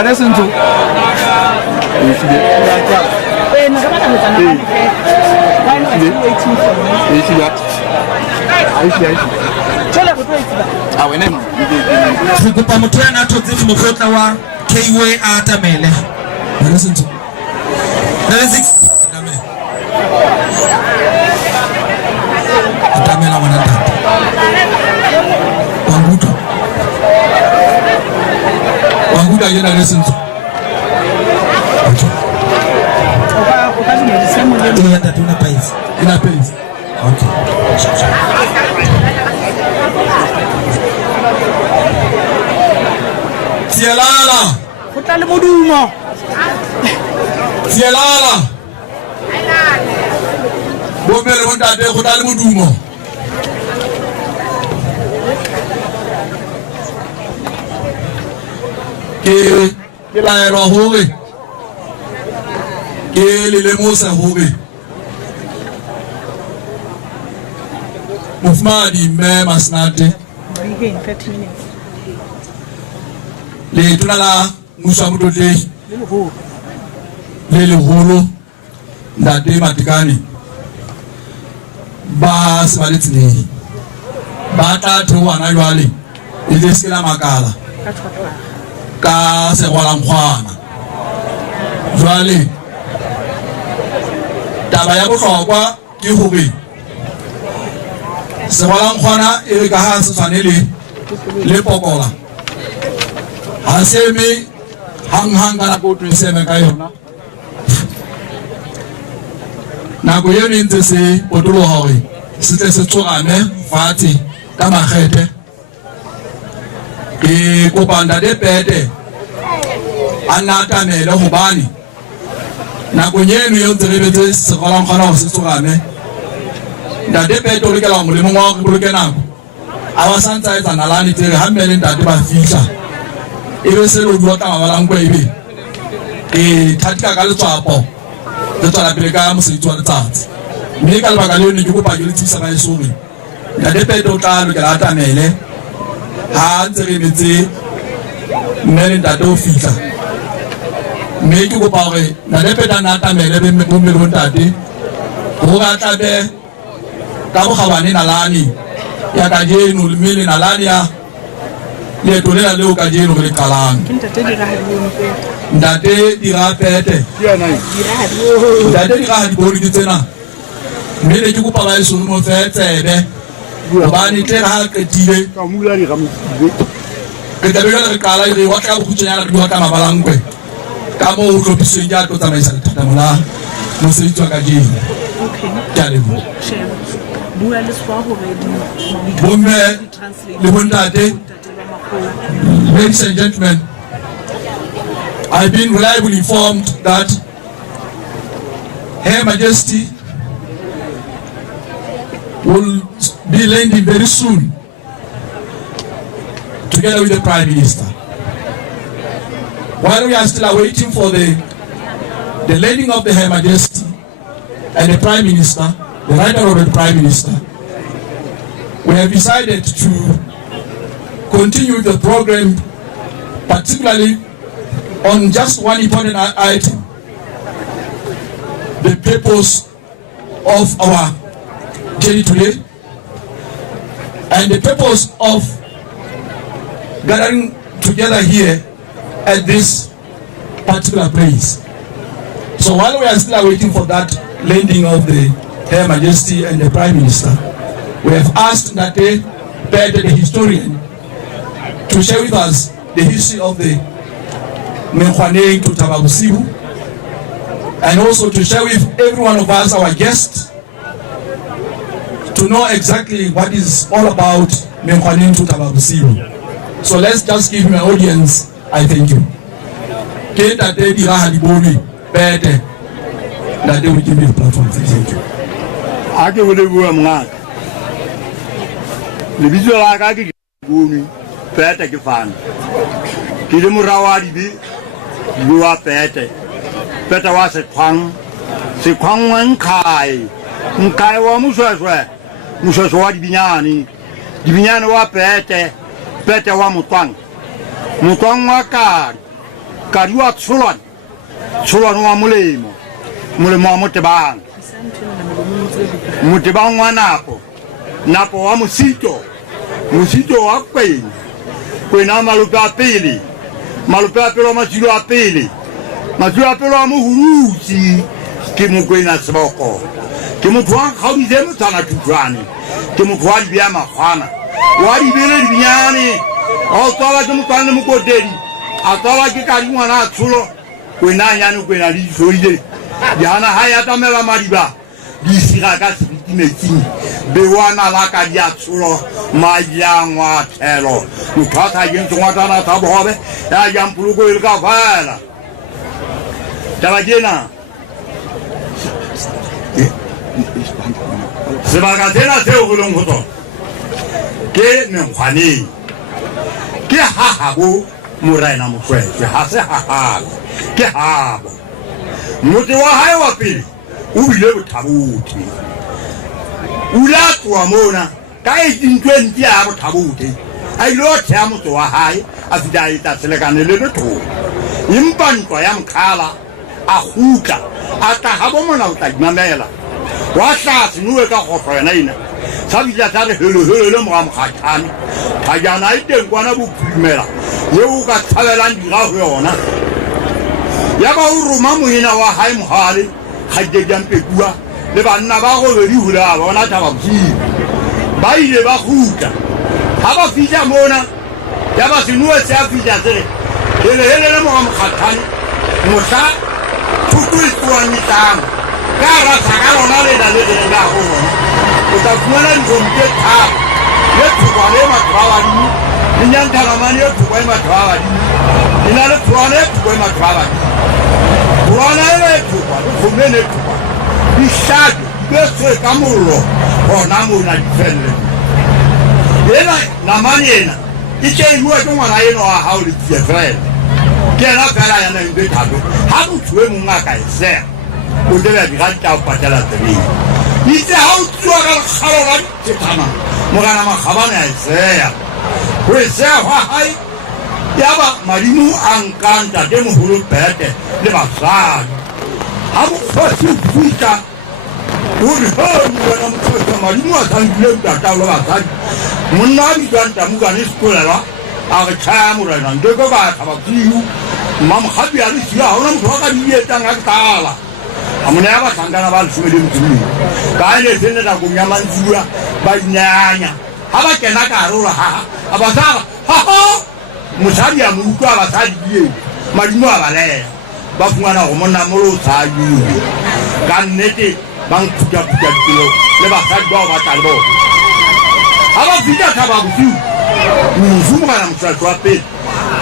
Dada sentu. Kukupa mutwe na tozifu mufota wa Keiwe atamele. Dada sentu. Dada six. Atamela wanata. Wanguda yena dada sentu. Tuna país. Ina país. Okay. Tielala. Kutale mudumo. Tielala. Bomere wondade kutale mudumo. Ke la ero hore. Ke le mosa hore. Mufmadi me masnate. 30 minutes. Le tunala musa mutote. Le holo. Ndate matikani. Ba sibalitini. Ba tatu wana jwale. Ile skila makala. Ka se wala mkhwana. Jwale. Taba ya bohlokwa ke hore se wala mkhwana e ka ha se tshwanele le pokola. Ha se me hang kana go tseme ka yona. Na go yene ntse se potolo hore se tle se tsogame fatshe ka magete. E kopanda de pete anatamele hobane na go nyeno yo ntse re betse se golang khona go se tsogame ndade pete o lekela mo le mongwa go boloke nako a wa santsa etsa nalane tere ha mmele ndade ba fihla e be se lo dua ka mabalang kwa ebe e thatika ka letswapo le tswala pele ka mosebetsi wa letsatsi mme ka lebaka le ne ke kopa ke le tsisa ba esore ndade pete o tla lokela atamele ha ntse re metse mmele ndade o fihla mme ke kopa gore ndade pete na atamele be mmele bo ntate go ga tlabe ka bo gabane nalane ya ka jeno le mmele nalane ya le tolela le o ka jeno go le qalang ndate dira pete ndate dira ha di boni ke tsena mmele ke kopa ba e solo mo fetsebe bani tle ha ketile ka mula di gamotile ke tla bega re qala re wa tla go khutsanyana re di wa ka mabalangwe ka mo o tlopiseng ja tlo tsamaisa thata mola mo se ditwa ka jeno. Okay ke a le bo bua le swa hore di bomme le bontate. Ladies and gentlemen, I've been reliably informed that Her Majesty will be landing very soon together with the Prime Minister. While we are still awaiting for the landing of the Her Majesty and the Prime Minister, the Right Honourable Prime Minister, we have decided to continue the program, particularly on just one important item: the purpose of our journey today and the purpose of gathering together here at this particular place. So while we are still waiting for that landing of the Her Majesty and the Prime Minister, we have asked Ndate Pete, the historian, to share with us the history of the Menkhoaneng to Thaba Bosiu, and also to share with every one of us, our guests, to know exactly what is all about Menkhoaneng to Thaba Bosiu. So let's just give him an audience. I thank you. Kenda de dira hadiboni Pete, that they will give me the platform. Thank you. Ake wole bua mngaka. Le biso la ka ke bumi Pete ke fana. Ke le morawa di bi bua Pete. Pete wa se kwang wan kai. Nkai wa musweswe. Musweswe wa di binyani. Di binyani wa Pete. Pete wa mutwang. Mutwang wa kari. ka di wa tsholwana wa molemo wa Motebang wa napo wa Mosito wa Kwena malope a pele wa Masilo a pele wa Mohulusi ke Mokwena Seboko ke motho wa Gaudise Motsana Tutlwane ke motho wa Dibea Makgwana wa Dibele Dibinyane a tswala ke Motswana Mokotedi a tswala ke Kadi ngwana a Tsholo Kwena nyane Kwena di soile yana ha ya tamela madiba di sira ka sebitimetsing be wana la ka dia Tsholo majangwa thelo mthata ke ntongwatana tsa bobe ya jampuluko ile ka fala taba jena sebaka tsena tseo go leng go tsona ke menkgwaneng ke hahabo Morena Mofetshe ha se hahabo ke habo motse wa hae wa pele o bile Bothabothe o la tloa mona ka 1820 ya Bothabothe a ile o thea motse wa hae a fita a etsa selekane le letho empa ntwa ya Mkhala a gutla a tla habo mona o tla dimamela wa tlase noe ka kgotho yena ena sa bitla sa re helehele mo ga Mokgatlhane ga jana e teng kwana Bophirimela yeo o ka tshabelang dira go yona ya ba o roma moena wa hae Mohale Kgaitedi Mpekua le banna ba go bedi hula ba bona Thaba Bosiu ba ile ba gutla ha ba fihla mona ya ba Senoe se a fihla se re helehele mo ga Mokgatlhane mohla thuto e tsoanyetsang ka rasa ka lona le na le la go bona o tla fumana dikompe tharo le thokwa le batho ba badimo le nyantagamane le thokwa le batho ba badimo le na le thokwane le thokwa le batho ba badimo thokwana le thokwa le kgome le thokwa di hlajo di beswe ka mollo gona mona difelle ena namane ena e tšeiwa ke ngwana eno wa gao le tsie fela ke ena fela yana ntse thato ga motho e mongwe a ka e sega o tebea diranta o patela tseleng itse ga o tswa ka lekgalo la dithetama Mogana Makgabane a e seya go e seya gwa gae ya ba madimo a nka ntatemoholo Bete le basadi ga mokgosi o fita o re wena mokgosi madimo a sankile ntatao le basadi monna a bitswa Ntamukane Sekolelwa a re tšhaya Morena nkeke ka Thaba Bosiu Mmamokgapi a le sia ga ona motho wa ka di etsang a tala a mone ya bahlankana ba lesome le motsommeng ka ene sene nakong ya Mantsibua ba inyanya ga ba kena ka gare ore haha a basara haha mosadi a mo utlwa basadi dieo madimo a balea ba fungana go monna molo o tshaaile ka nnete ba nkhuta-khuta dipelo le basadi bao ba tla le bona ga ba fita Thaba Bosiu Mogana Mosadi wa pele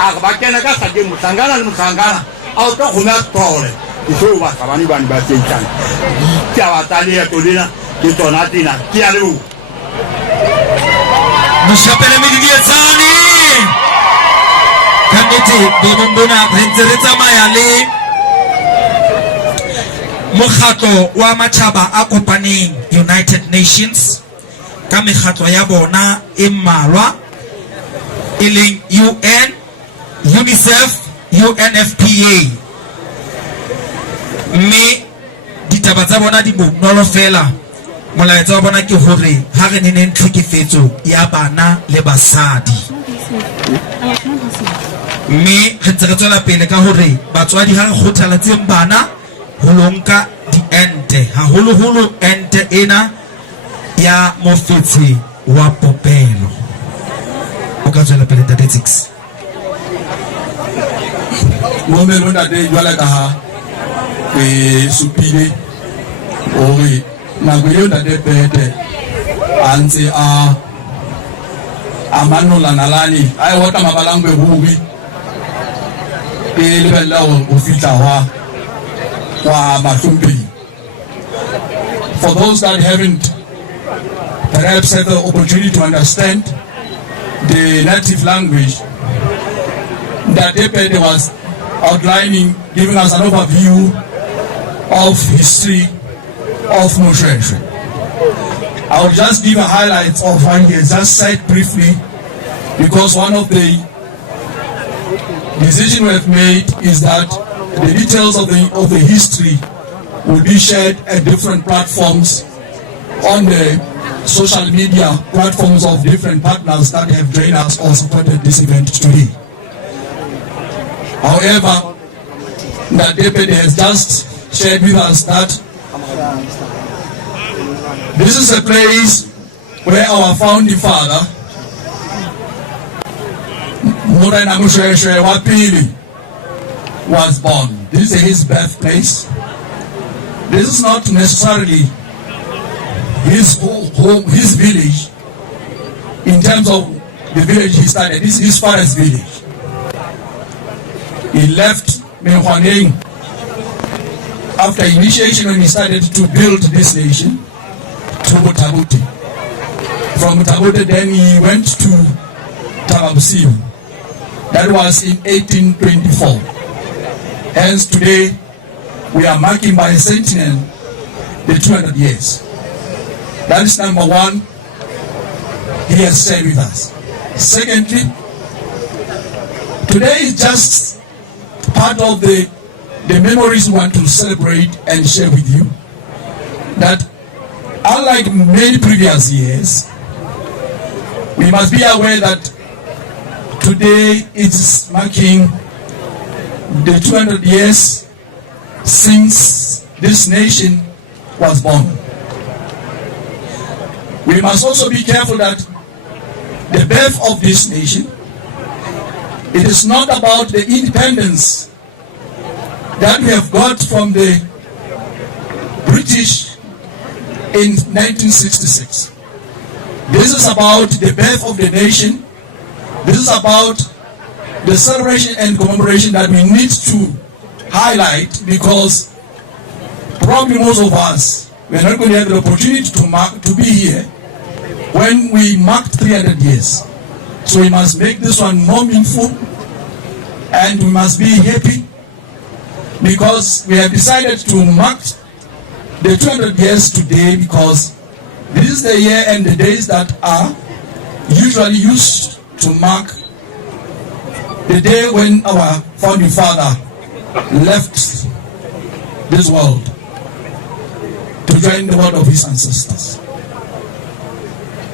a re ba kena ka sakeng mohlankana le mohlankana a o tla gome a tole seo Bakgabane ba ne ba seitšang ditaba tsa leeto lena ke tsona tsena ke a leo mošapele medidietsane ka nnete boemong bona re ntse re tsamaya le mokgatlo wa matšhaba a kopaneng United Nations ka mekgatlo ya bona e mmalwa e leng UN, UNICEF, UNFPA mme ditaba tsa bona di bonolo fela molaetsa wa bona ke hore ha re nene tlhekefetso ya bana le basadi mme re ntse re tswela pele ka hore batswadi ha re kgothalatseng bana ho lonka diente haholoholo ente ena ya mofetshe wa popelo o ka tswela pele Ntate Six mo melo ntate jwala ka ha supile ore nako eo Ntate Bete a ntse a manola nalane a e wota mabalangwe ruri ke lebella go fitla wa Mahlomphehi. For those that haven't perhaps had the opportunity to understand the native language, Ntate Bete was outlining, giving us an overview of history of Moshweshwe. I will just give a highlight of what he has just said briefly, because one of the decision we have made is that the details of the history will be shared at different platforms on the social media platforms of different partners that have joined us or supported this event today. However, the deputy has just shared with us that this is a place where our founding father, Morena Mushweshwe Wapili, was born. This is his birthplace. This is not necessarily his home, his village, in terms of the village he started. This is his father's village. He left Menhwaneng after initiation when he started to build this nation to Mutabuti. From Mutabuti then he went to Tababusiu. That was in 1824. Hence today we are marking by a centennial the 200 years. That is number one, he has shared with us. Secondly, today is just part of the memories we want to celebrate and share with you. That unlike many previous years, we must be aware that today is marking the 200 years since this nation was born. We must also be careful that the birth of this nation, it is not about the independence that we have got from the British in 1966. This is about the birth of the nation. This is about the celebration and commemoration that we need to highlight, because probably most of us, we are not going to have the opportunity to be here when we marked 300 years. So we must make this one more meaningful, and we must be happy because we have decided to mark the 200 years today, because this is the year and the days that are usually used to mark the day when our founding father left this world to join the world of his ancestors.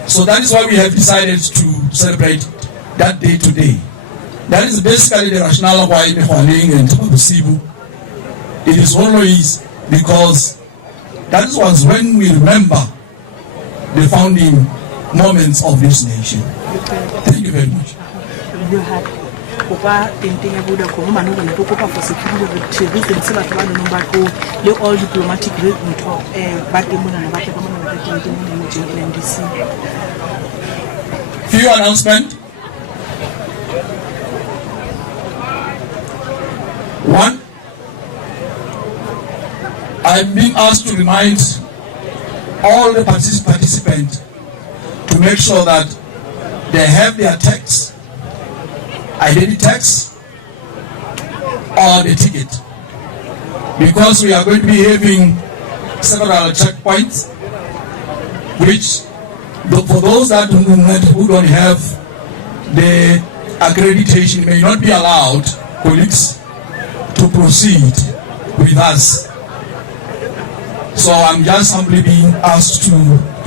So that is why we have decided to celebrate that day today. That is basically the rationale of why Menhwaneng and Tababusiu. It is always because that was when we remember the founding moments of this nation. Thank you very much. All diplomatic few announcements. One, I'm being asked to remind all the participants to make sure that they have their tax, identity tax, or the ticket, because we are going to be having several checkpoints, which for those that who don't have the accreditation may not be allowed, colleagues, to proceed with us. So I'm just simply being asked to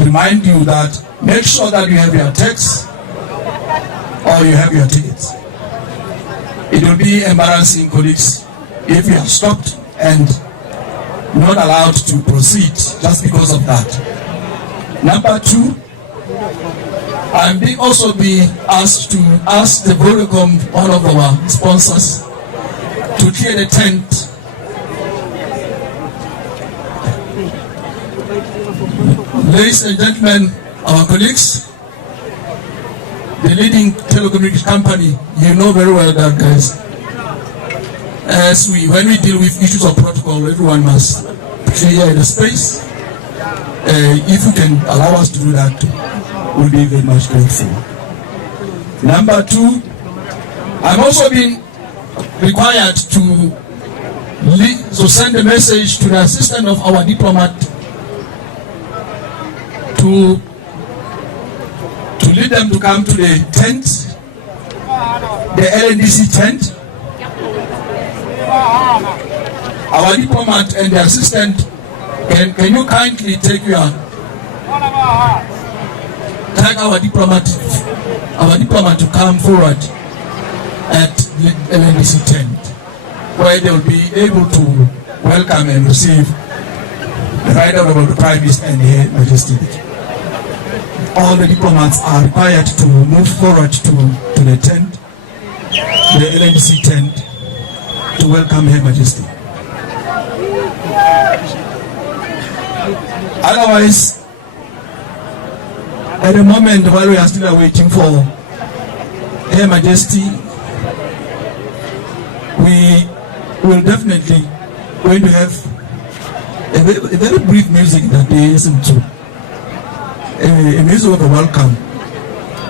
remind you that make sure that you have your tax or you have your tickets. It will be embarrassing, colleagues, if you have stopped and not allowed to proceed just because of that. Number two, I'm also being asked to ask the Vodacom, one of our sponsors, to clear the tent. Ladies and gentlemen, our colleagues, the leading telecommunication company, you know very well that, guys, when we deal with issues of protocol, everyone must clear the space. If you can allow us to do that, we'll be very much grateful. Number two, I'm also being required to send a message to the assistant of our diplomat to lead them to come to the tent, the LNDC tent, Our diplomat and the assistant, can you kindly take our diplomat to come forward at the LNDC tent, where they will be able to welcome and receive the Right Honorable Prime Minister and Her Majesty. All the diplomats are required to move forward to the tent, the LNDC tent, to welcome Her Majesty. Otherwise, at the moment while we are still waiting for Her Majesty, we will definitely going to have a very brief music that they listen to. A music of a welcome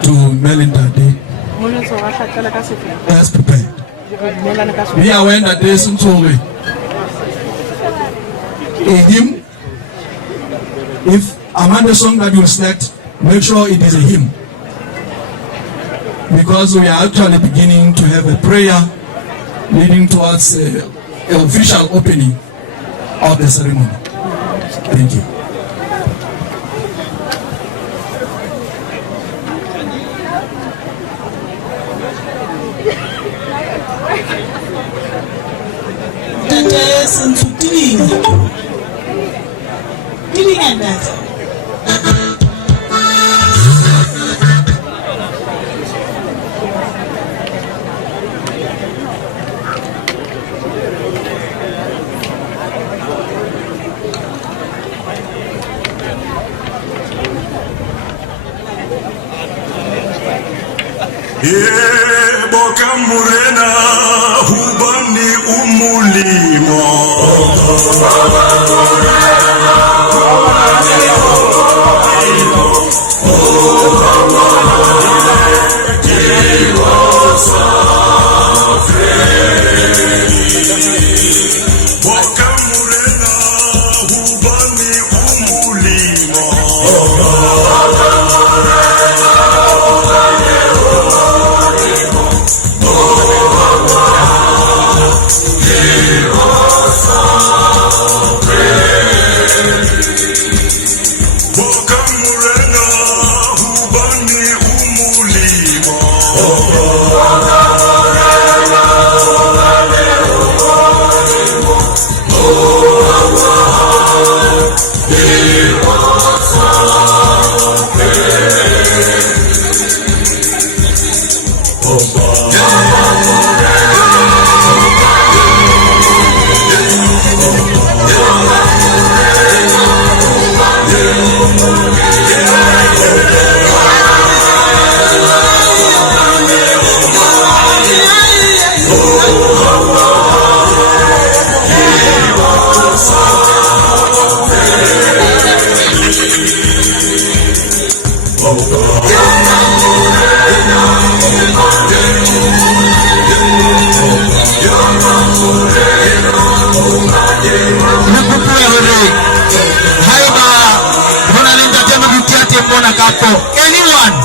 to Melinda Day. As prepared. We are aware that there is a hymn. If among the song that you select, make sure it is a hymn. Because we are actually beginning to have a prayer leading towards an official opening of the ceremony. Thank you. Boka murena hubani umulimo anyone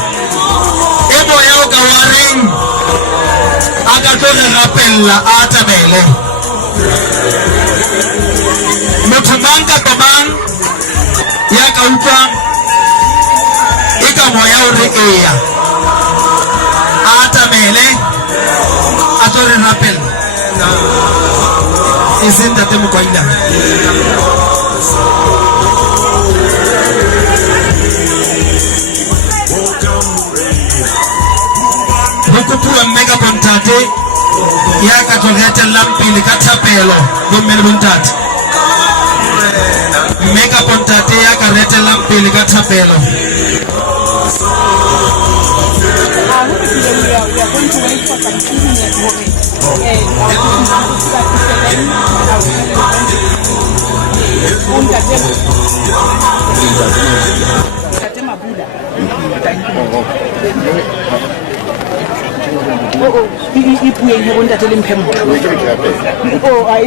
ebo yao kawaring agatone rapella atamele mutumanga tomang ya kaupa ika moya urekeya atamele atore rappel isinda temu kwaida Hukupura mega pontate ya katogeta lampili katapelo gomel buntat mega pontate ya kareta lampili katapelo ipuye ngonda tele mphemo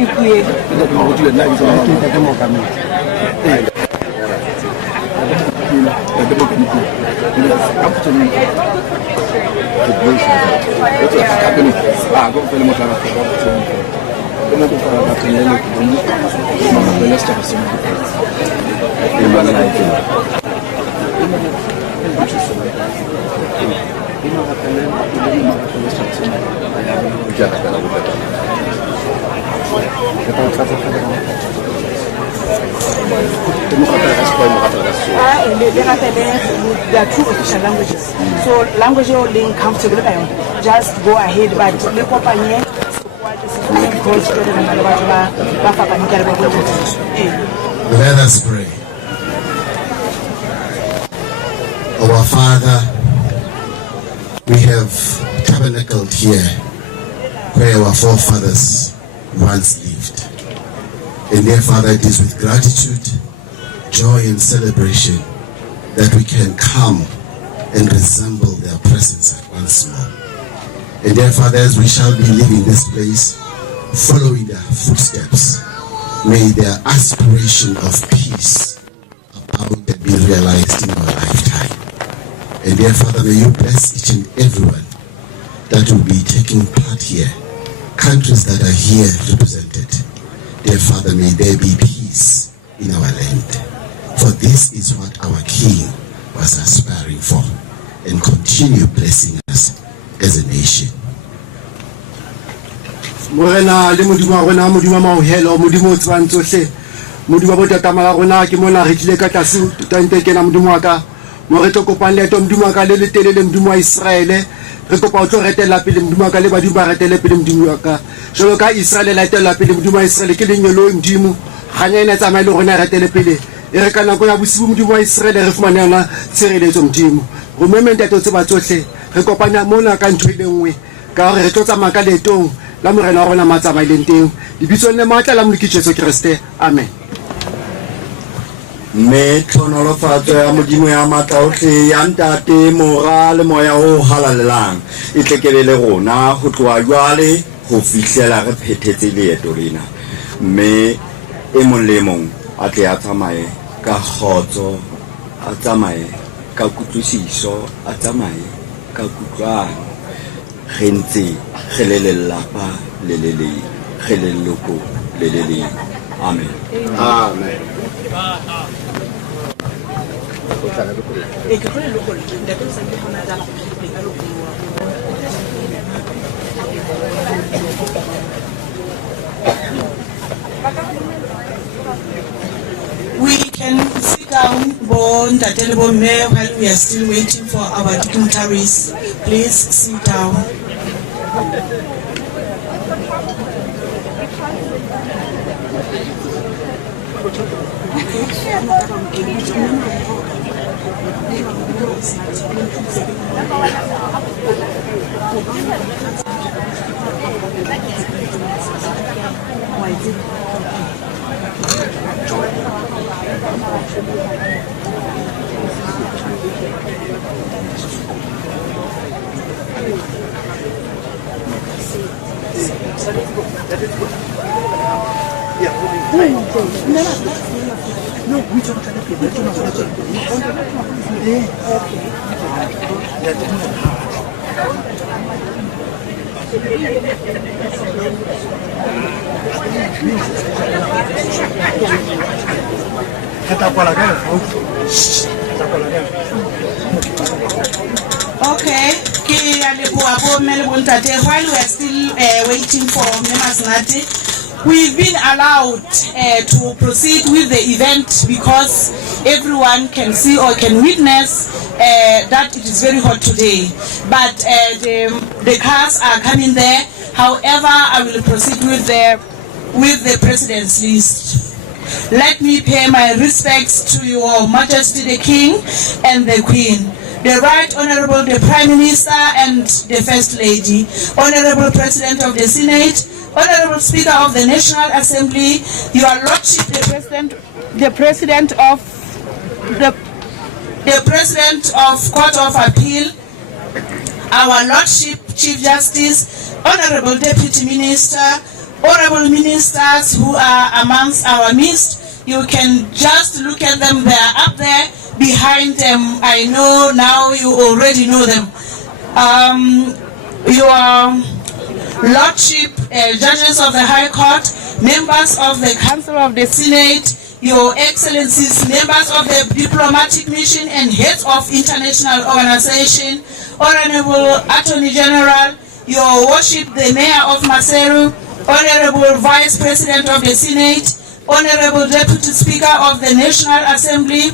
ipuye There are two official languages. So language you're comfortable with, just go ahead. But let us pray. Our Father, we have tabernacled here where our forefathers once lived. And dear Father, it is with gratitude, joy and celebration that we can come and resemble their presence at once more. And dear Father, as we shall be leaving this place, following their footsteps, may their aspiration of peace abound and be realized in our lifetime. And dear Father, may you bless each and everyone that will be taking part here, countries that are here represented. Dear Father, may there be peace in our land. For this is what our King was aspiring for, and continue blessing us as a nation. Morena le modimo rona modimo maohelo modimo o tswang tsohle modimo bo tatamala rona ke mona re tlile ka tlase tante ke na modimo wa ka mo re tlo kopang le to modimo wa ka le telele modimo wa Israele re kopa o tlo retela pele modimo wa ka le badimo ba retele pele modimo wa ka jalo ka Israele la etela pele modimo wa Israele ke lenyolo modimo ganya ena tsamaya le rona retele pele e re kana go ya bosibu modimo wa Israele re fumane yona tshireletso modimo go mementa to tseba tsohle re kopanya mona ka ntho ile nngwe ka re tlo tsamaya ka letong la morena wa rona matsamaileng teng dibitsong le matla la moleki Jesu Kriste amen. Me tlhonolofatso ya modimo ya matla otlhe ya ntate mora le moya o halalelang e tlekelele rona go tloa jwale go fihlela re phethetse leeto lena mme e mong le mong a tle a tsamaye ka kgotso a tsamaye ka kutlwisiso a tsamaye ka kutlwano re ntse re le lelapa le le leng re le leloko le le leng amen amen. We can sit down, while we are still waiting for our dignitaries. Please sit down. Okay, while we are still waiting for members Nati, we've been allowed to proceed with the event because everyone can see or can witness that it is very hot today. But the cars are coming there. However, I will proceed with the president's list. Let me pay my respects to Your Majesty the King and the Queen, the Right Honorable the Prime Minister and the First Lady, Honorable President of the Senate, Honorable Speaker of the National Assembly, Your Lordship the President of Court of Appeal, Our Lordship Chief Justice, Honorable Deputy Minister, Honorable Ministers who are amongst our midst. You can just look at them, they are up there behind them. I know now you already know them. Lordship, judges of the High Court, members of the Council of the Senate, Your Excellencies, members of the diplomatic mission and heads of international organization, Honorable Attorney General, Your Worship, the Mayor of Maseru, Honorable Vice President of the Senate, Honorable Deputy Speaker of the National Assembly,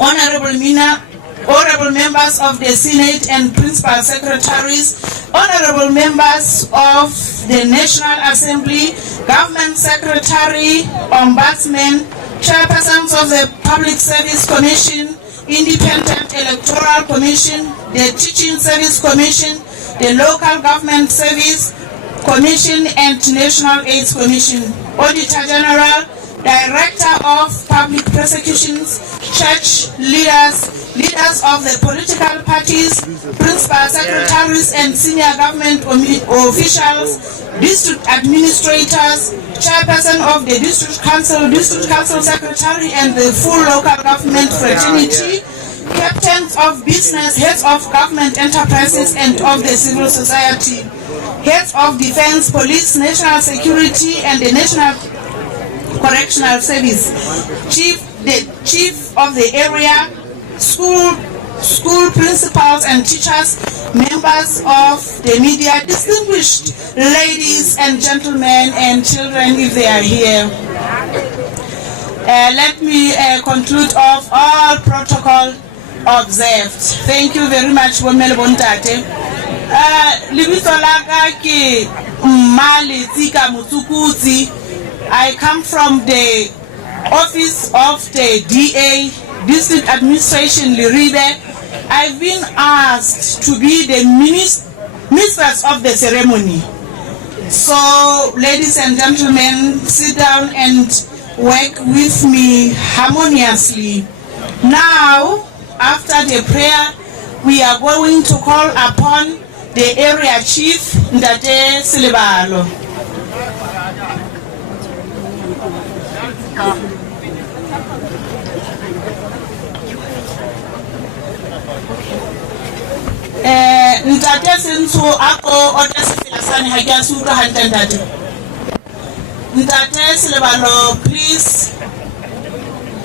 Honorable members of the Senate and Principal Secretaries, Honorable members of the National Assembly, Government Secretary, Ombudsman, Chairpersons of the Public Service Commission, Independent Electoral Commission, the Teaching Service Commission, the Local Government Service Commission and National AIDS Commission, Auditor General, Director of Public Prosecutions, church leaders, leaders of the political parties, principal secretaries and senior government officials, district administrators, chairperson of the district council secretary and the full local government fraternity, captains of business, heads of government enterprises and of the civil society, heads of defense, police, national security and the National Correctional Service, the chief of the area, school principals and teachers, members of the media, distinguished ladies and gentlemen and children if they are here. Let me conclude off all protocol observed. Thank you very much, Bomele Bontate. Libito laka ke Mali Tika Mutukuzi. I come from the office of the DA, District Administration Liribe. I've been asked to be the mistress of the ceremony. So, ladies and gentlemen, sit down and work with me harmoniously. Now, after the prayer, we are going to call upon the area chief, Ndate Silibalo. Ntate Senso ako otese filasani hakiasuka hantandate. Ntate Silibalo, please.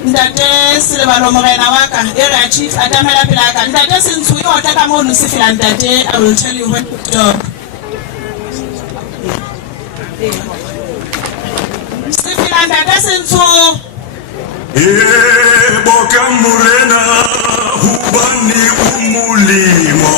Ntate Silibalo morena waka area chief atamela pilaka. Ntate Senso yo otaka mo nusifila ntate, I will tell you when to talk. Sifila ntate Senso. Boka murena hubani umulimo.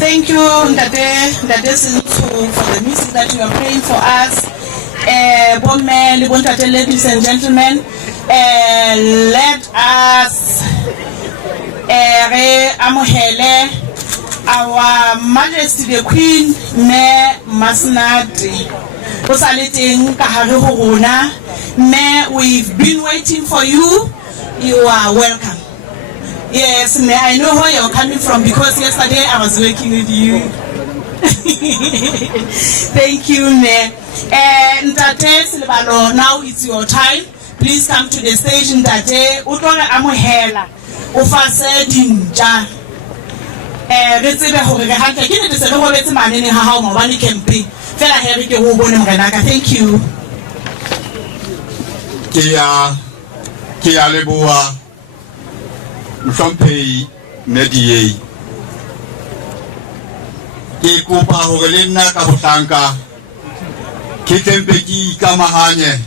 Thank you, Ndate Senso, for the music that you are playing for us. Ladies and gentlemen, let us amohele our Majesty the Queen Me Masnati. We've been waiting for you You are welcome. Yes, I know where you're coming from because yesterday I was working with you. Thank you, Ne. Ntate Silvalo, now it's your time. Please come to the stage, Ntate. Utole amohela. Ufase dinja. Re tsebe hore re hantle ke ne se re hobetse manene ha hao mabane campaign. Fela he re ke ho bone morenaka. Thank you. Kia leboa mhlomphehi Mediye ke kopa hore le nna ka bohlanka ke tempe ke ikamahanye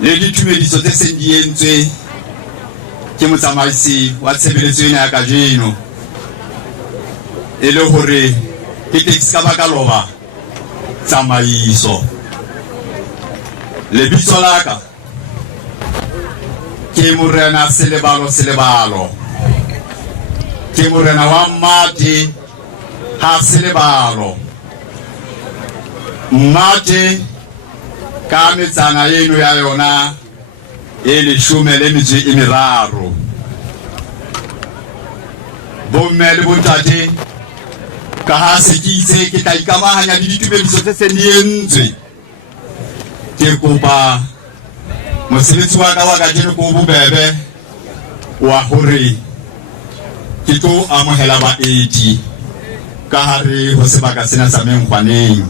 le ditumediso tse seng di entswe ke motsamaisi wa tshebeletso ena ya kajeno e le hore ke taxi ka baka loba tsamaiso lebitso la ka ke morena Selebalo ke morena wa Mmate ha Selebalo Mmate ka metsana eno ya yona e 13 bomme le bontate ka ha se ke itse ke tla ikamahanya le ditumediso tse seng di entswe ke kopa mosebetsi wa ka wa kajeno ko bobebe wa hore ke tlo amohela baeti ka hare ho sebaka sena sa Menkgwaneng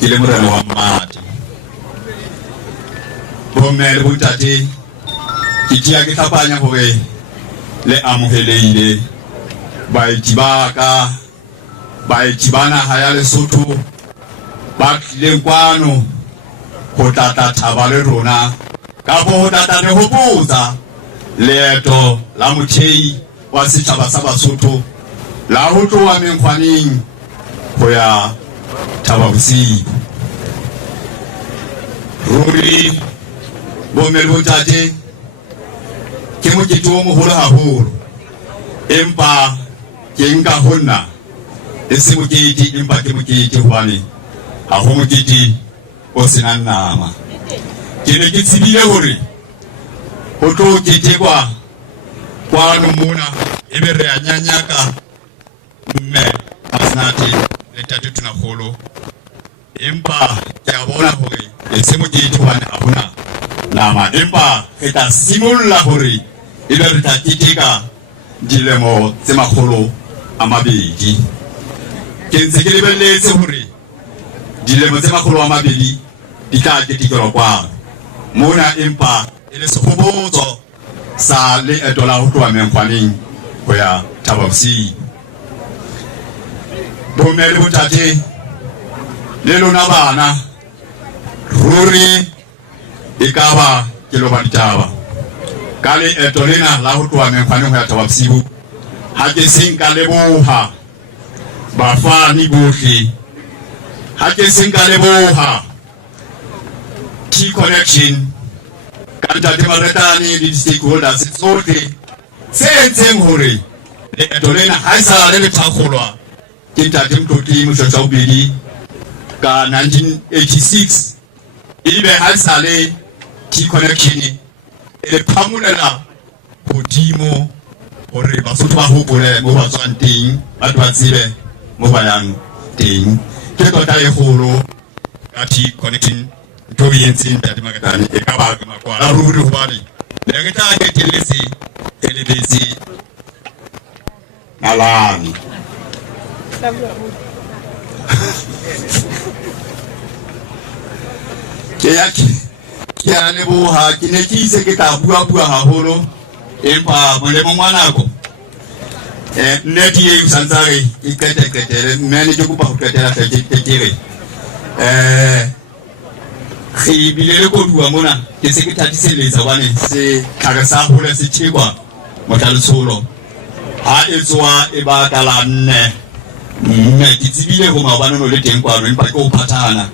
ke le morena wa Mmate bomme le bontate ke tia ke tlhapanya hore le amoheleile baeti ba ka baeti ba naha ya Lesotho ba tlileng kwano ho tata thaba le rona ka bo tata ne ho botsa leeto la mothei wa setjhaba sa Basotho la ho tloha Menkgwaneng ho ya Thaba Bosiu ruri bo melbotate ke mokete o moholo haholo empa ke nka honna e se mokete empa ke mokete hobane ha ho mokete o sena nama ke ne ke tsebile hore ho tlo ketekwa kwano mona ebe re a nyanyaka mme Asnati le tate Tunakgolo empa ke a bona hore e se mokete hobane ha hona nama empa re tla simolla hore ebe re tla keteka dilemo tse 200 ke ntse ke lebelletse hore dilemo tse 200 di tla ketekelwa kwano mona empa e le sehobotso sa leeto la ho tloha Menkgwaneng ho ya Thaba Bosiu bomme le bontate le lona bana ruri e ka ba ke lo ba ditaba ka leeto lena la ho tloha Menkgwaneng ho ya Thaba Bosiu ha ke seng ka leboha bafani bohle ha ke seng ka leboha T-Connection kanta de Maretani di stakeholders tsohle se entseng hore leeto lena ha isala le thakgolwa ke Ntate Mtoti Moshotsa Ubedi ka 1986 ibe ha isale T-Connection e le phamulela hodimo hore Basotho ba hopole mo ba tswang teng ba tsebe mo ba yang teng ke tota e kgolo ka T-Connection to be in that Magatani e ka ba makwala ruri hobane le ke tla ke televisi alani ke a leboha ke ne ke itse ke tla bua haholo empa molemo ngwanako nnete e usantsare e qetele mme ne ke kopa ho qetela ke re re bile le koduwa mona ke se ke thatiseletsa hobane se tlhaka sa hole se thekwa motlaletsholo ha e tswa e ba ka la 4 mme ke tsebile ho mabane no le teng kwano empa ke o phathana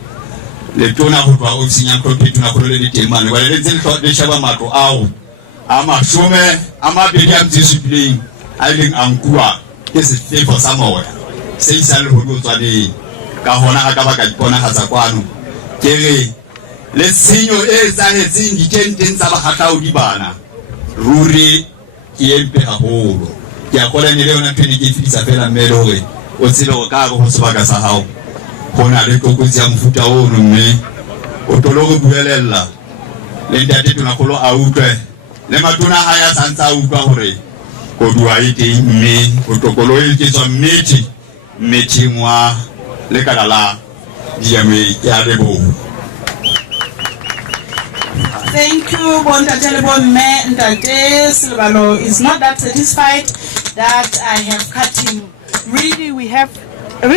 le tona ho twa o sinya Mtoti Tunakgolo le teng mane ba le ntse le shaba matlo ao a mashome a mabedi a mtsitsipileng a ileng a nkuwa ke sefefo sa moya se isa le ho tswaneng ka hona a ka ba ka dipona hatsa kwano ke re le tshenyo e etsahetseng ditenteng tsa bahahlaodi bana ruri ke empe haholo ke a kola ne le yona pele ke fitisa fela mmele hore o tsebe go ka go sebaka sa hao gona le tlokotsi ya mofuta o no mme o tolo go buelela le ntate tona kgolo a utlwe le matona ha ya santsa a utlwa hore go dua ite mme o tokolo e ke tswa meeting wa le kana la diame ya lebo. Thank you, Bontatele Bonme Ntate Silvalo is not that satisfied that I have cut him. Really, we have to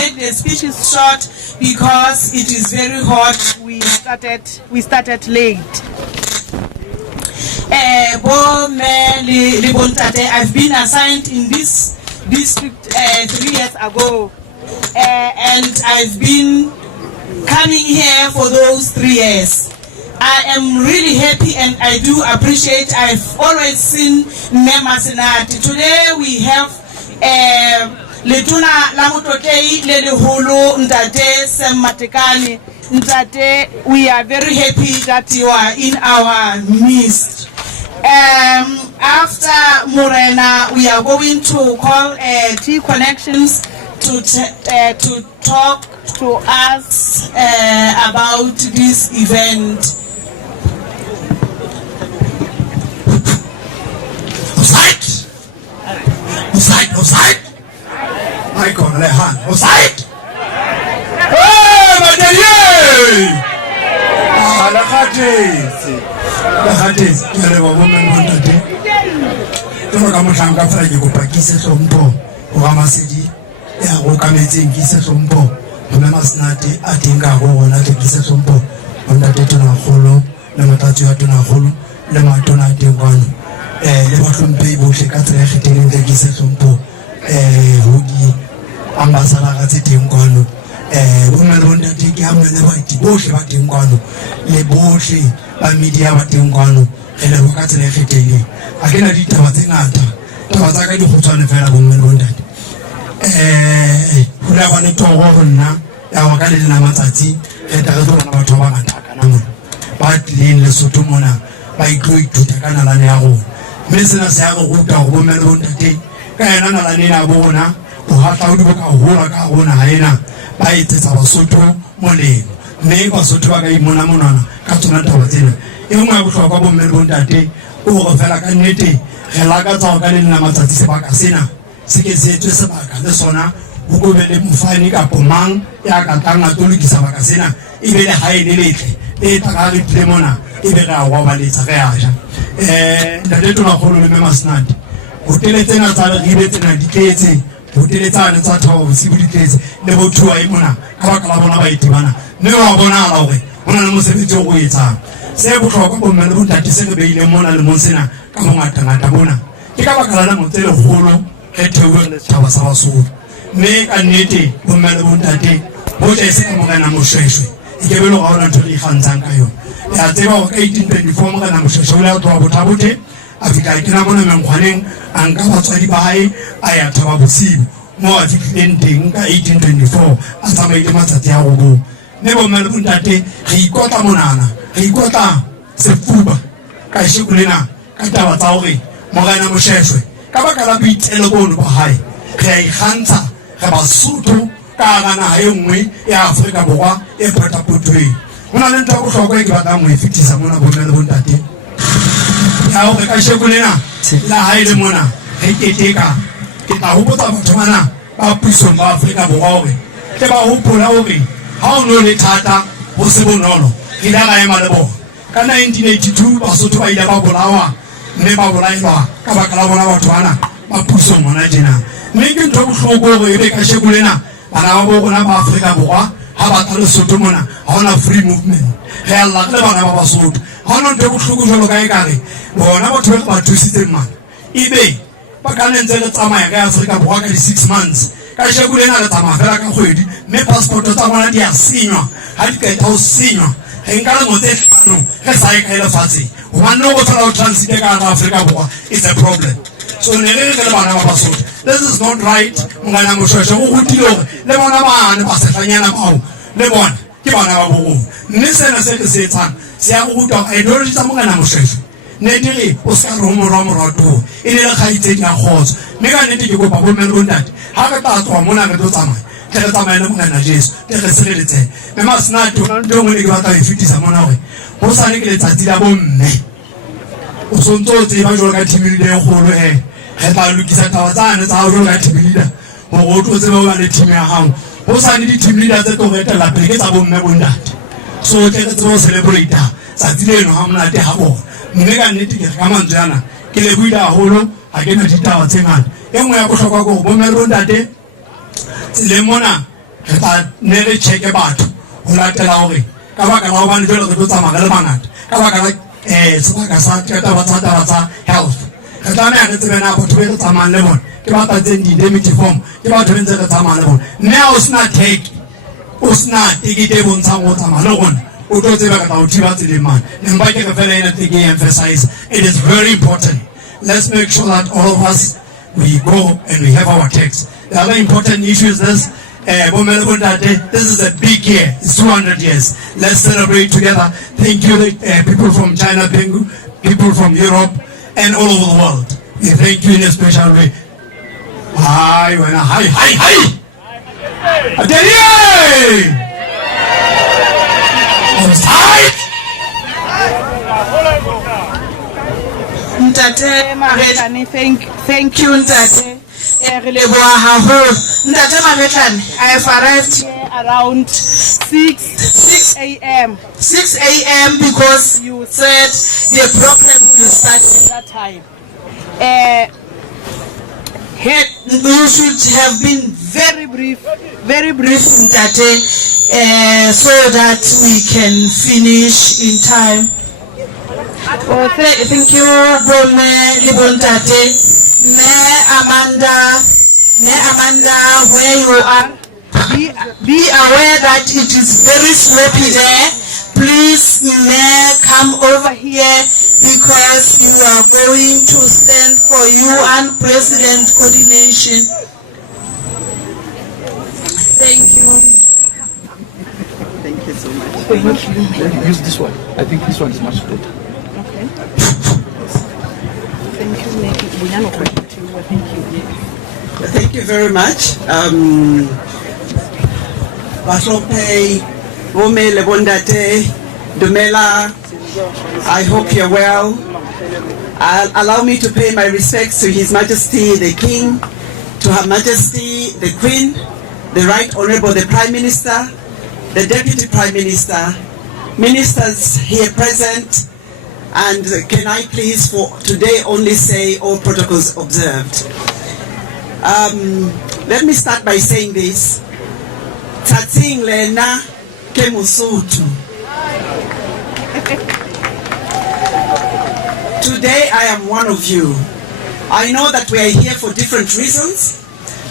make the speeches short because it is very hot. We started late. I've been assigned in this district 3 years ago, and I've been coming here for those 3 years. I am really happy and I do appreciate. I've always seen Nemasenati. Today we have Letuna Lamutokei, Lady Hulu, Ndate, Sem Matekani. Ndate, we are very happy that you are in our midst. After Morena, we are going to call T Connections to talk to us about this event. Offside. I call the hand. Offside. Hey, Madeleine! La khathesi ke le ba bona Bontate tlo ka motlhanka fela ke kopa ke se tlhompho go ga masedi ya go ka metseng ke se tlhompho go le Masenate a teng ka go gona ke se tlhompho Bontate tona golo le motatsi wa tona golo le matona a teng kwano le batlhomphe bohle ka tsela e kgethileng ke se tlhompho ho di ambassador ga tse teng kwano bona Bontate ke amele baiti bohle ba teng kwano le bohle ba media ba teng kwano le go ka tsela e kgethileng a ke na ditaba tse ngata taba tsa ka di kgotswane fela Bontate ho la bana togo go nna ya wa ka le nna matsatsi re tla re tlo bona batho ba ngata kana mona ba tlileng le Lesotho mona ba itlo ithuta ka nalane ya rona mme sena se ya go ruta go Bontate ka yena nalane ya bona go hahlaudi bo ka hola ka rona ha ena ba etsetsa Basotho molemo mme Basotho ba ka imona monana ka tsona taba tsena e nngwe ya bohlokwa Bontate o go fela ka nnete re lakatsa go ka le nna matsatsi sebaka sena se ke se etswe sebaka le sona go go be le mofani ka pomang ya ka tlang a tolokisa baka sena e be le hae le letle e tla ga re tle mona e be ga wa ba letsa ge a ja ntate tona golo le Masenate hotele tsena tsa re be tsena di tletse hotele tsane tsa Thabo Bosibu di tletse le botho a imona ka baka la bona ba itibana mme wa bona ala hore hona le mosebetsi o go etsang se botlhokwa Bontate se re beile mona le monsena ka mongata ngata bona ke ka baka la motsele golo ge theowe le tshaba sa Basotho mme ka nnete Bontate bo tla se ka Morena Moshweshwe e ke be lo ga ona ntho le ikgantshang ka yona ya tseba go ka 1824 Morena Moshweshwe o le a tloa Bothabothe a fika ke na mona menkgwaneng a nka batswadi ba hae a ya Thaba Bosibu mo a fitlhileng teng ka 1824 a tsamaile matsatsi a go bo mme Bontate re ikotla monana re ikotla sefuba ka shekulena ka taba tsa hore Morena Moshweshwe ka baka la boitelo bono ba hae re a ikgantsha re Basotho ka ga naga e nngwe ya Afrika Borwa e phatapotweng go na le ntho ya bohlokwa e ke batlang go e fetisa mona Bontate ya hore ka shekulena la hae le mona re keteka ke tla hopotsa batho bana ba pusong ba Afrika Borwa hore ke ba hopola hore ha o no le thata ho se bonolo re la ga ema le bona ka 1982 Basotho ba ile ba bolawa mme ba bolailwa ka baka la bona batho bana ba pusong mona tjena mme ke ntho bohloko hore e be ka shekulena bana ba bo rona ba Afrika Borwa ha ba tla Lesotho mona ha ona free movement re a lla le bana ba Basotho ha ona ntho bohloko jalo ka e kare bona batho ba thusitseng mana ebe ba ka nentse le tsamaya ka Afrika Borwa ka di 6 months ka shekulena le tsamaya fela ka kgwedi mme passport tsa bona di a senywa ha di ka etsa ho senywa re nka le motse tlano re sa e ka ile fatshe ho ba no go tsala o transit ka Afrika Borwa it's a problem so ne re le bana ba Basotho this is not right Morena Moshweshwe go gutile hore le bona bana ba setlanyana bao le bona ke bana ba bo mme sena se ke se etsang se ya go ruta ideology tsa Morena Moshweshwe nnete re o se ka re o morwa morato e ne le kgaitsedi ya kgotso mme ka nnete ke kopa bomme le bontate ha re tla tloga mona re tlo tsamaya tle re tsamaele mongana Jesu tle re sireletsege mme Masinato ntho e nngwe ne ke batla ho e fetisa mona gore go sane ke letsatsi la bomme o sontse o tseba jalo ka team leader e kgolo re tla lokisa taba tsane tsa hao jalo ka team leader gore o tlo tsebe o ba le team ya gago go sane di-team leader tse tlo go etela pele ke tsa bomme bontate so tle re tsebe go celebrata tsatsi leno ga monate ga bona mme ka nnete ke re ka mantswe yana ke leboile gagolo ga ke na ditaba tse ngata e nngwe ya botlhokwa kore bomme le bontate tseleng mona re tla ne re checke batho go latela gore ka baka la gobane jalo re tlo tsamaya re le bangata ka baka la sebaka sa taba tsa health re tlameya re tsebe na batho be re tsamayang le bone ke ba tatseng di-indemnity form ke batho be ntse re tsamayang le bone mme ga o sena teke o sena tekete e bontshang go tsamaya le gone o tlo tseba ka tla o thiba tseleng mane empa ke re fela ena teke e emphasize it is very important. Let's make sure that all of us we go and we have our text. The other important issue is this. This is a big year. It's 200 years. Let's celebrate together. Thank you, people from China, people from Europe, and all over the world. We thank you in a special way. Hi. Ntate Maretlane, thank you, Ntate. Ntate Maretlane, I have arrived here around 6 a.m. 6 a.m. because you said the program will start at that time. You should have been very brief, Ntate, so that we can finish in time. Oh, thank you, Bomme Libontate. Amanda, where you are, be aware that it is very sloppy there. Please, come over here because you are going to stand for you and President coordination. Thank you. Thank you so much. Use this one. I think this one is much better. Okay. Thank you. Thank you very much. Bashope, Ome Lebondate, Dumela, I hope you're well. Allow me to pay my respects to His Majesty the King, to Her Majesty the Queen, the Right Honorable the Prime Minister, the Deputy Prime Minister, ministers here present, and can I please for today only say all protocols observed. Let me start by saying this. Tating lena kemusutu. Today I am one of you. I know that we are here for different reasons.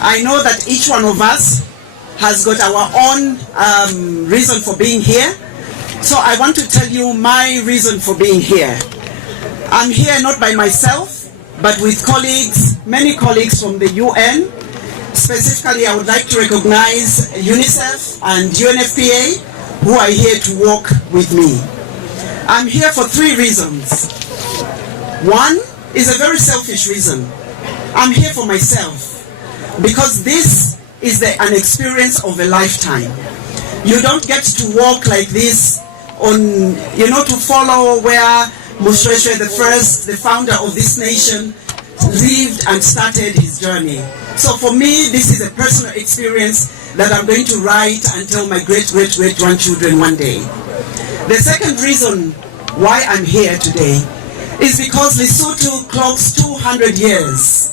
I know that each one of us has got our own reason for being here. So I want to tell you my reason for being here. I'm here not by myself, but with colleagues, many colleagues from the UN. Specifically, I would like to recognize UNICEF and UNFPA, who are here to work with me. I'm here for 3 reasons. One is a very selfish reason. I'm here for myself, because this is an experience of a lifetime. You don't get to walk like this on, to follow where Moshoeshoe the founder of this nation, lived and started his journey. So for me, this is a personal experience that I'm going to write and tell my great-great-great-grandchildren one day. The second reason why I'm here today is because Lesotho clocks 200 years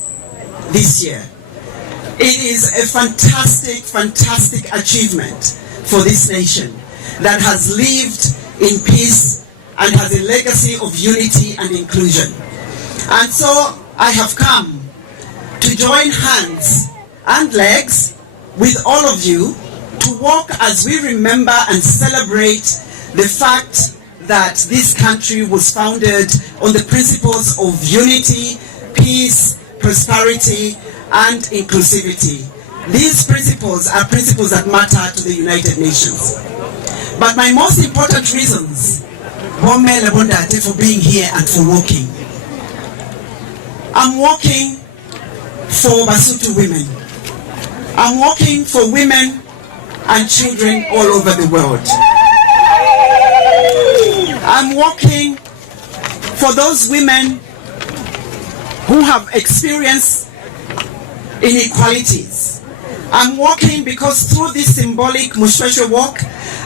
this year. It is a fantastic, fantastic achievement for this nation that has lived in peace and has a legacy of unity and inclusion. And so I have come to join hands and legs with all of you to walk as we remember and celebrate the fact that this country was founded on the principles of unity, peace, prosperity, and inclusivity. These principles are principles that matter to the United Nations. But my most important reasons Bomme le bondate for being here and for walking. I'm walking for Basotho women. I'm walking for women and children all over the world. I'm walking for those women who have experienced inequalities. I'm walking because through this symbolic Mushweshwe walk,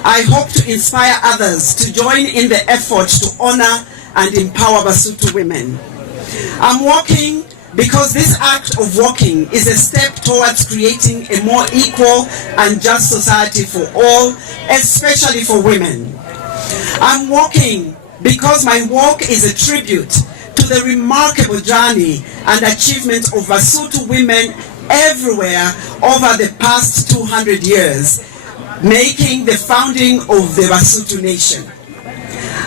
I hope to inspire others to join in the effort to honor and empower Basotho women. I'm walking because this act of walking is a step towards creating a more equal and just society for all, especially for women. I'm walking because my walk is a tribute to the remarkable journey and achievements of Basotho women everywhere over the past 200 years, making the founding of the Basotho nation.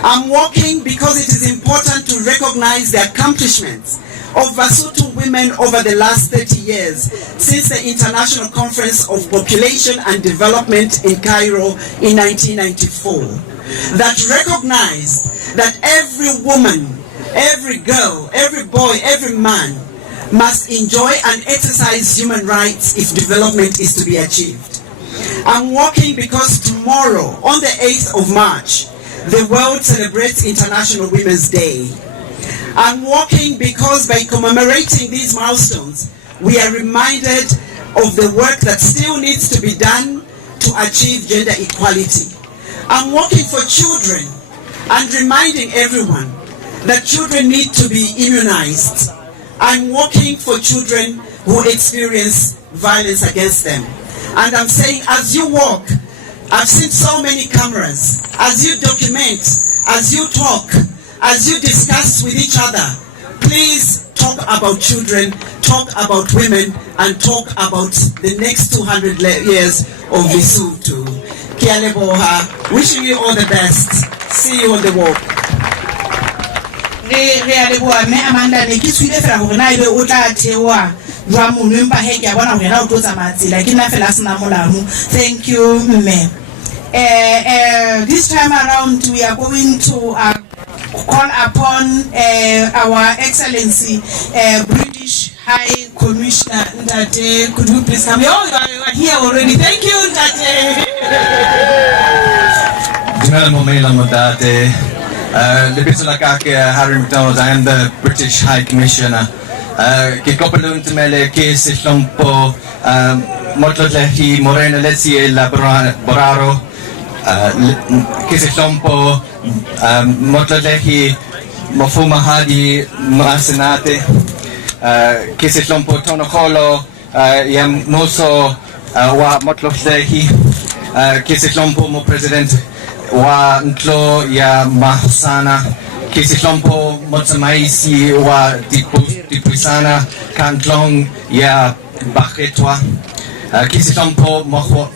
I'm walking because it is important to recognize the accomplishments of Basotho women over the last 30 years since the International Conference of Population and Development in Cairo in 1994, that recognized that every woman, every girl, every boy, every man must enjoy and exercise human rights if development is to be achieved. I'm walking because tomorrow, on the 8th of March, the world celebrates International Women's Day. I'm walking because by commemorating these milestones, we are reminded of the work that still needs to be done to achieve gender equality. I'm walking for children and reminding everyone that children need to be immunized. I'm walking for children who experience violence against them. And I'm saying, as you walk, I've seen so many cameras. As you document, as you talk, as you discuss with each other, please talk about children, talk about women, and talk about the next 200 years of Lesotho. Kia leboha. Wishing you all the best. See you on the walk. Re a leboha mme Amanda ne ke tswile fela hore na ebe o tla theoa jwa monwe mpa he ke a bona hore ra o tlo tsamaya tsela ke nna fela a sena molamu. Thank you mme. This time around we are going to call upon our Excellency British High Commissioner Ndate. Could you please come? Oh, you are here already. Thank you, Ndate. Harry McDonald, I am the British High Commissioner. Motlolehi Morena Letsie Laboraro Kisitompo Motlolehi Mofuma Hadi Masenate Kisitompo Tonokolo Yam Moso Wa Motlolehi Kisitompo Mo President Wa Ntlo Ya Mahsana Kisitompo Motsamaisi Wa Dipuisana Kantlong Ya Baketwa Kisitompo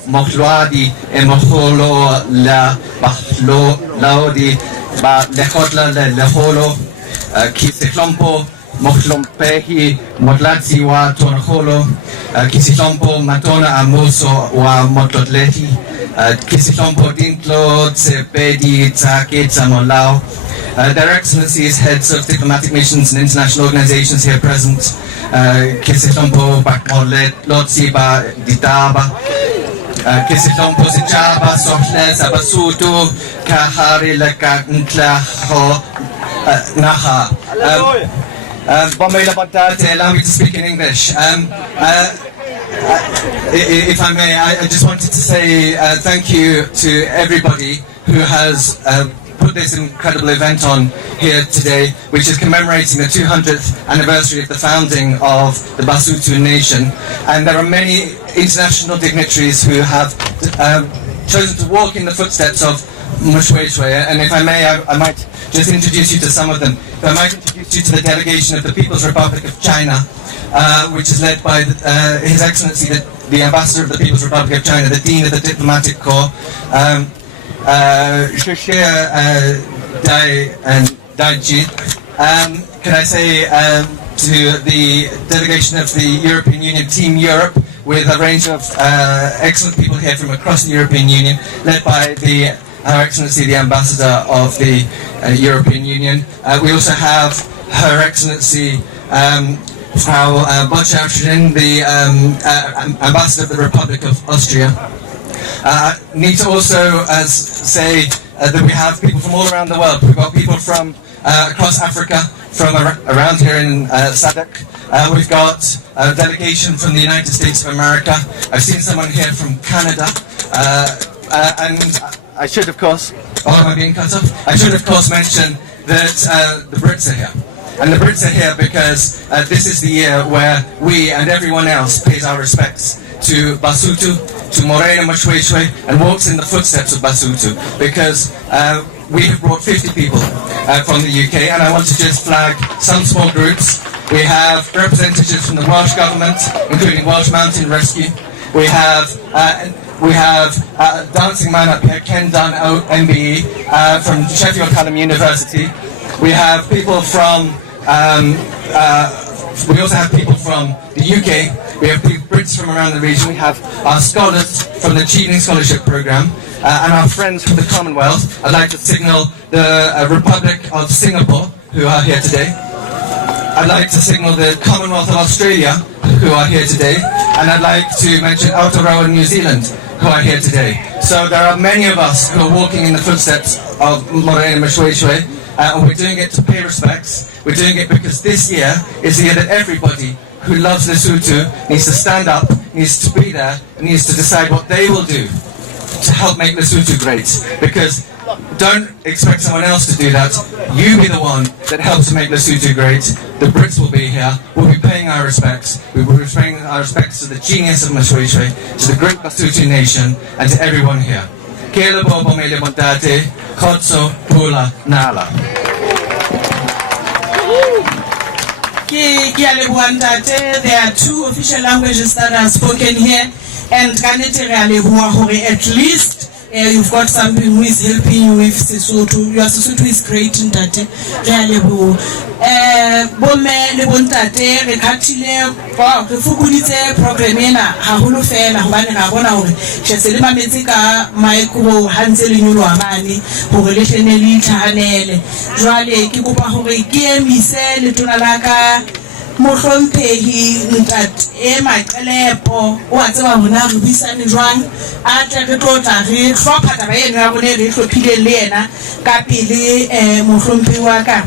Mohluadi and Moholo La Bahlo Laudi Ba Lehotla Leholo Kisitompo Mohlompehi Motlatsi Wa Tonholo Kisitompo Matona Amoso Wa Motlotlehi Kisitompo Dintlo Tsepedi Tsake Tsamolao. Their Excellencies, heads of diplomatic missions and international organizations here present, Kisitompo Bakmolet, Lotsiba, Ditaba, Kisitompo Sichaba, Sohles, Abasutu, Kahari, Leka, Ntlaho, Naha. Allow me to speak in English. If I may, I just wanted to say thank you to everybody who has put this incredible event on here today, which is commemorating the 200th anniversary of the founding of the Basotho nation. And there are many international dignitaries who have chosen to walk in the footsteps of Mushweshwe. And if I may, I might just introduce you to some of them. If I might introduce you to the delegation of the People's Republic of China, which is led by His Excellency, the Ambassador of the People's Republic of China, the Dean of the Diplomatic Corps, Shishir Daiji. Can I say to the delegation of the European Union, Team Europe, with a range of excellent people here from across the European Union, led by the Her Excellency the Ambassador of the European Union. We also have Her Excellency Frau Botschafterin, the Ambassador of the Republic of Austria. Need to also say that we have people from all around the world. We've got people from across Africa, from around here in SADC. We've got a delegation from the United States of America. I've seen someone here from Canada. And I should, of course, am I being cut off? I should, of course, mention that the Brits are here. And the Brits are here because this is the year where we and everyone else pays our respects to Basotho, to Morena Mashweshwe, and walks in the footsteps of Basotho, because we have brought 50 people from the UK, and I want to just flag some small groups. We have representatives from the Welsh Government, including Welsh Mountain Rescue. We have dancing man up here, Ken Dunn, MBE, from Sheffield Hallam University. We have people from, we also have people from the UK. We have Brits from around the region. We have our scholars from the Chevening Scholarship Programme, and our friends from the Commonwealth. I'd like to signal the Republic of Singapore, who are here today. I'd like to signal the Commonwealth of Australia, who are here today. And I'd like to mention Aotearoa, New Zealand, who are here today. So there are many of us who are walking in the footsteps of Morena Mashweshwe, and we're doing it to pay respects. We're doing it because this year is the year that everybody who loves Lesotho needs to stand up, needs to be there, and needs to decide what they will do to help make Lesotho great. Because don't expect someone else to do that. You be the one that helps to make Lesotho great. The Brits will be here. We'll be paying our respects. We will be paying our respects to the genius of Mashweshwe, to the great Basotho nation, and to everyone here. Kele bobo mele montate, khotso pula nala. There are 2 official languages that are spoken here, and at least you've got something who is helping you with Sesotho. Your Sesotho is great in that. Bomme le bontate re khathile re fokoditse program ena haholo fela hobane ra bona hore she se le mametse ka micro hantse le nyolwa mane hore le hlene le itlhahanele. Jwale ke kopa hore ke emise le tona la ka mohlomphehi ntate Maqelepo o a tseba hona re buisane jwang a tle re tlotla re hlopha taba eno ya rona re hlophile le yena ka pele mohlomphehi wa ka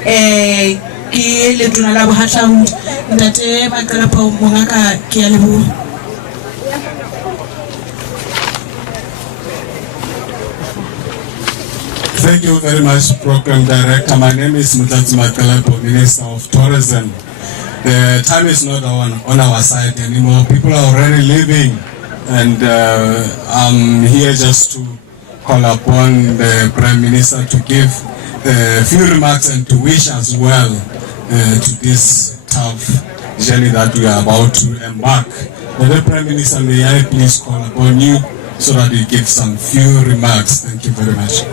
ke le tona la bohahlaudi ntate Maqelepo mongaka ke a leboha. Thank you very much, Program Director. My name is Mutlatsi Maqelepo, Minister of Tourism. The time is not on our side anymore. People are already leaving, and I'm here just to call upon the Prime Minister to give a few remarks and to wish as well to this tough journey that we are about to embark. The Prime Minister, may I please call upon you so that you give some few remarks. Thank you very much.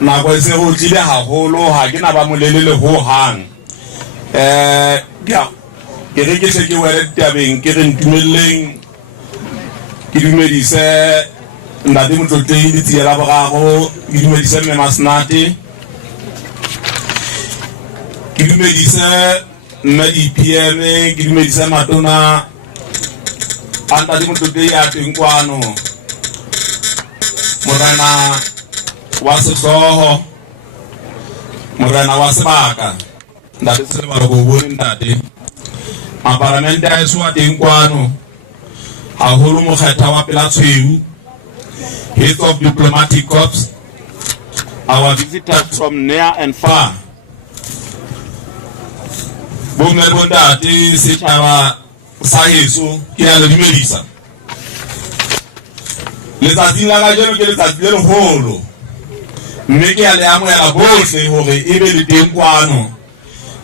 nako e se go tlile haholo ha ke na ba molelele ho hang ke re ke se ke wele tabeng ke re ntumelleng ke dumedise ntate Motlotlei ditsie la bogago ke dumedise mme Masnate ke dumedise mme DPM ke dumedise matona a ntate Motlotlei a teng kwano Morena wa Setloho Morena wa Sebaka ntate se ba go bone ntate ma parlamente a eso a teng kwano a holo mo kgetha wa pela tshweu head of diplomatic corps our visitors from near and far bomme bontate setjhaba sa heso ke ya le dumedisa letsatsi la ga jeno ke letsatsi le leholo mme ke ya le amohela bohle hore e be le teng kwano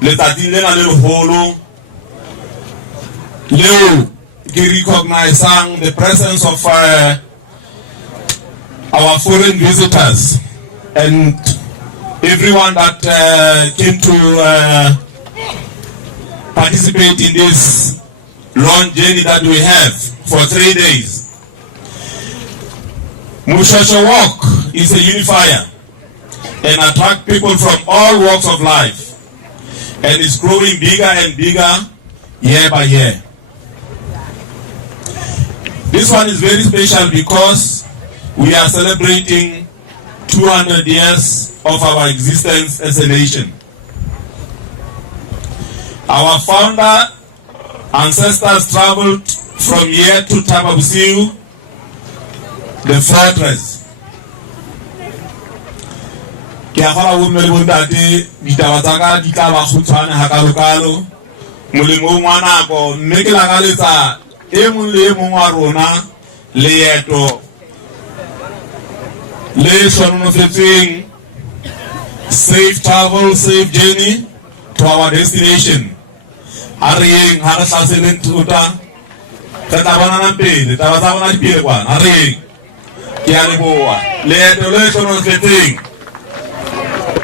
letsatsi lena le leholo leo ke recognizing the presence of our foreign visitors and everyone that came to participate in this long journey that we have for 3 days. Mushasha Walk is a unifier and attract people from all walks of life, and it's growing bigger and bigger year by year. This one is very special because we are celebrating 200 years of our existence as a nation. Our founder ancestors traveled from here to Tababusiu, the fortress. Ke a gola bo mmele bo ntate ditaba tsa ka di tla ba khutshwane ha kalokalo molemong wa nako mme ke lakaletsa e mong le e mong wa rona leeto le hlonolofetsweng safe travel, safe journey to our destination. Hurrying, ha re hlaseleng thuta re tla bonana pele taba tsa bona di pele kwana hurrying ke a leboha leeto le hlonolofetsweng.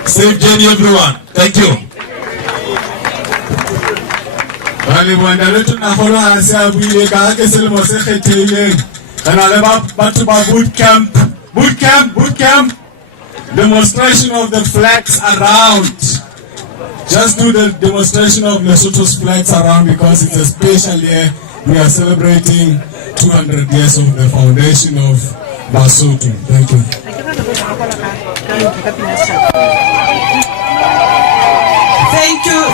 Safe journey, everyone. Thank you. Bale bwana le tuna kholo ha se a buile ka ke selemo se kgethileng rena le batho ba boot camp demonstration of the flags around. Just do the demonstration of Lesotho's flags around because it's a special year. We are celebrating 200 years of the foundation of Basotho. Thank you.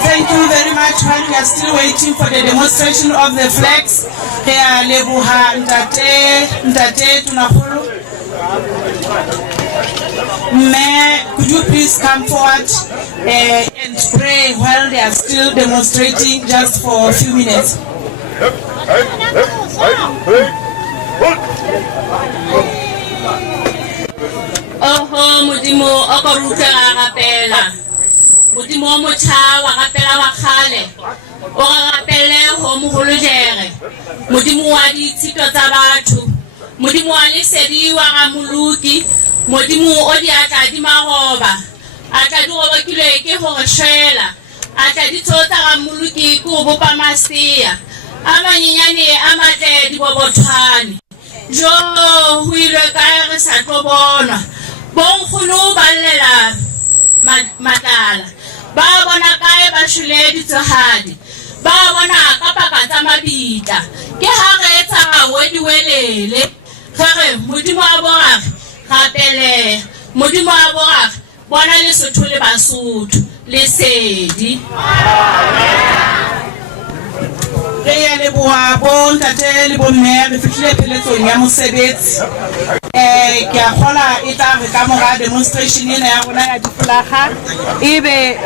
Thank you very much. While we are still waiting for the demonstration of the flags, here Lebuha Ntate Tunakulu. Could you please come forward and pray while they are still demonstrating just for a few minutes? Oho modimo o ka rutela gapela modimo mo tšhawa gapela wa kgale o ga gapele ho mogolo jere modimo wa ditshito tsa batho modimo wa lesedi wa ga moluki modimo o di atla di magoba atla di gobakilwe ke gore shwela atla di tshotsa ga moluki ko bopa masia a manyenyane a matle di bobothwane jo ho ile ka re sa tlo bona bonkgono ba llela matala ba bona kae ba shule ditsohadi ba bona ka paka tsa mabita ke ha re etsa wediwelele gare modimo a bona gapele modimo a bona bona Lesotho le Basotho lesedi re ya leboha bo ntate le bo mme re fitlhile pheletsong ya mosebetsi ke a gola e tla re ka mora demonstration ena ya rona ya diflaga ebe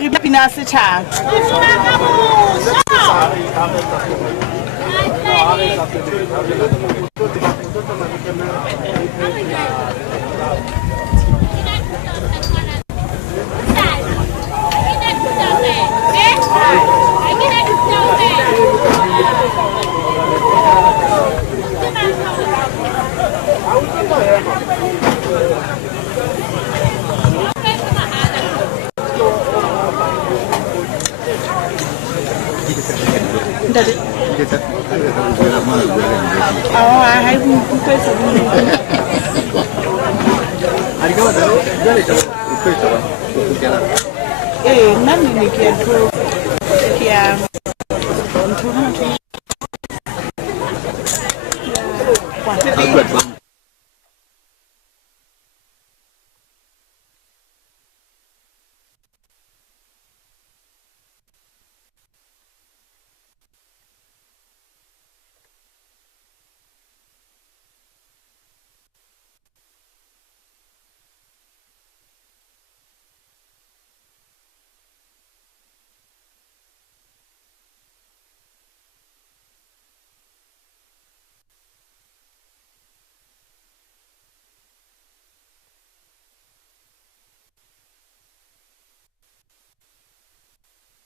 re bina setšhaba nani ni kia